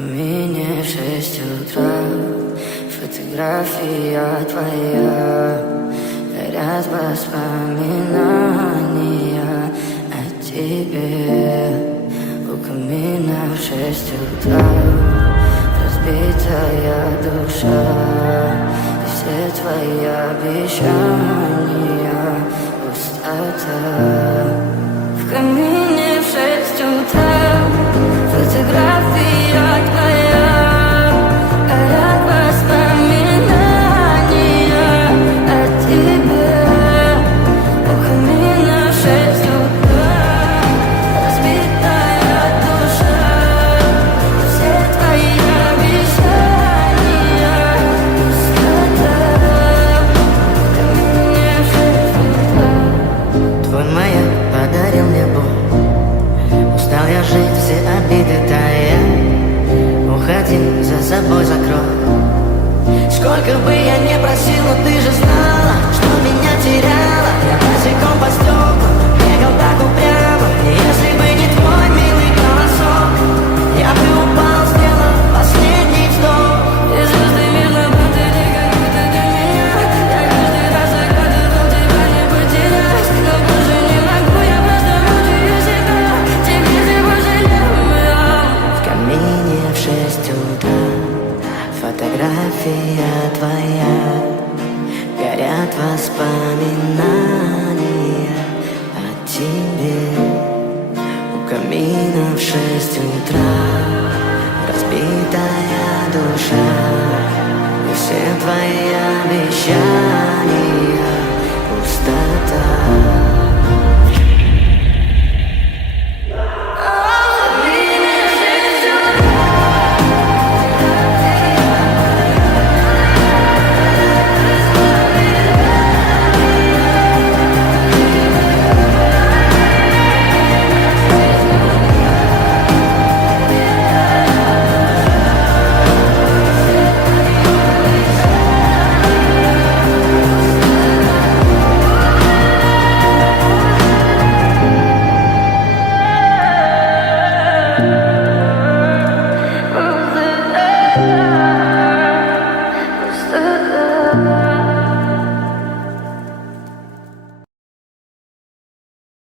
камине в 6 утра. Фотография твоя, горят воспоминания о тебе. У камина в 6 утра разбитая душа, и все твои обещания пустота. В камине в 6 утра фотография твоя, горят воспоминания о тебе. У камина в 6 утра разбитая душа, все твои обещания пустота. В камине в 6 утра. Твой маяк подарил мне боль. Устал я жить, все обиды тая. Уходи, за собой закрой. Сколько бы я не просил, но ты же знала, что меня теряла. Я босиком по стеклам бегал так упрямо. И если бы не твой милый голосок, я бы упал, сделал последний вздох. И звезды видно, будто ты как будто для меня. Я каждый раз загадывал тебя не потерять, но больше не могу, я просто мучаю себя. Теперь ты пожалел меня. В камине в 6 утра фотография твоя, горят воспоминания о тебе. У камина в 6 утра разбитая душа, и все твои обещания